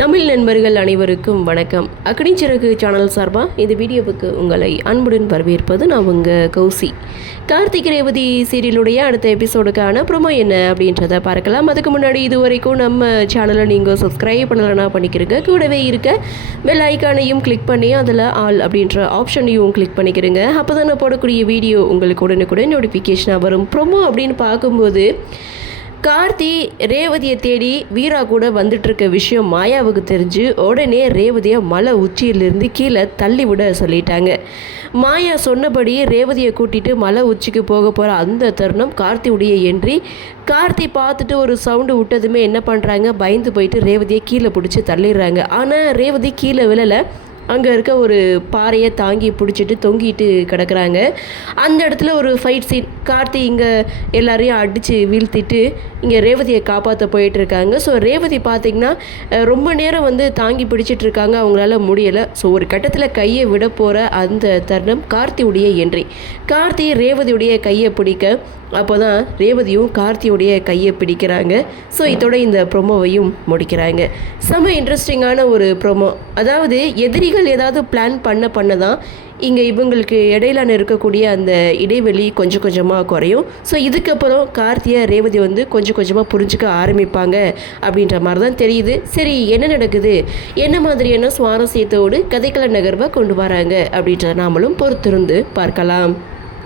தமிழ் நண்பர்கள் அனைவருக்கும் வணக்கம். அக்னி சிறகு சேனல் சார்பாக இந்த வீடியோவுக்கு உங்களை அன்புடன் வரவேற்பது நான் உங்கள் கௌசி. கார்த்திக் ரேவதி சீரியலுடைய அடுத்த எபிசோடுக்கான ப்ரோமோ என்ன அப்படின்றத பார்க்கலாம். அதுக்கு முன்னாடி இது வரைக்கும் நம்ம சேனலை நீங்கள் சப்ஸ்கிரைப் பண்ணலைன்னா பண்ணிக்கிறங்க. கூடவே இருக்க பெல் ஐக்கானையும் கிளிக் பண்ணி அதில் ஆல் அப்படின்ற ஆப்ஷனையும் கிளிக் பண்ணிக்கிறங்க. அப்போ தான் நான் போடக்கூடிய வீடியோ உங்களுக்கு உடனுக்குடன் நோட்டிஃபிகேஷனாக வரும். ப்ரோமோ அப்படின்னு பார்க்கும்போது கார்த்தி ரேவதியை தேடி வீரா கூட வந்துட்டுருக்க விஷயம் மாயாவுக்கு தெரிஞ்சு உடனே ரேவதியை மலை உச்சியிலிருந்து கீழே தள்ளி விட சொல்லிட்டாங்க. மாயா சொன்னபடி ரேவதியை கூட்டிகிட்டு மலை உச்சிக்கு போக போகிற அந்த தருணம் கார்த்தியுடைய என்ட்ரி. கார்த்தி பார்த்துட்டு ஒரு சவுண்டு விட்டதுமே என்ன பண்ணுறாங்க, பயந்து போயிட்டு ரேவதியை கீழே பிடிச்சி தள்ளிடுறாங்க. ஆனால் ரேவதி கீழே விழலை, அங்கே இருக்க ஒரு பாறையை தாங்கி பிடிச்சிட்டு தொங்கிட்டு கிடக்குறாங்க. அந்த இடத்துல ஒரு ஃபைட் சீன். கார்த்தி இங்கே எல்லாரையும் அடித்து வீழ்த்திட்டு இங்கே ரேவதியை காப்பாற்ற போயிட்டுருக்காங்க. ஸோ ரேவதி பார்த்திங்கன்னா ரொம்ப நேரம் தாங்கி பிடிச்சிட்ருக்காங்க, அவங்களால முடியலை. ஸோ ஒரு கட்டத்தில் கையை விட போகிற அந்த தருணம் கார்த்தியுடைய என்ட்ரி. கார்த்தி ரேவதியுடைய கையை பிடிக்க அப்போ தான் ரேவதியும் கார்த்தியுடைய கையை பிடிக்கிறாங்க. ஸோ இதோட இந்த ப்ரொமோவையும் முடிக்கிறாங்க. செம்ம இன்ட்ரெஸ்டிங்கான ஒரு ப்ரொமோ. அதாவது எதிரிகள் ஏதாவது பிளான் பண்ண தான் இங்கே இவங்களுக்கு இடையிலான இருக்கக்கூடிய அந்த இடைவெளி கொஞ்சம் கொஞ்சமாக குறையும். ஸோ இதுக்கப்புறம் கார்த்தியை ரேவதி கொஞ்சம் கொஞ்சமாக புரிஞ்சுக்க ஆரம்பிப்பாங்க அப்படின்ற மாதிரி தான் தெரியுது. சரி, என்ன நடக்குது, என்ன மாதிரியான சுவாரஸ்யத்தோடு கதைக்கள நகர்வை கொண்டு வராங்க அப்படின்ற நாமளும் பொறுத்திருந்து பார்க்கலாம்.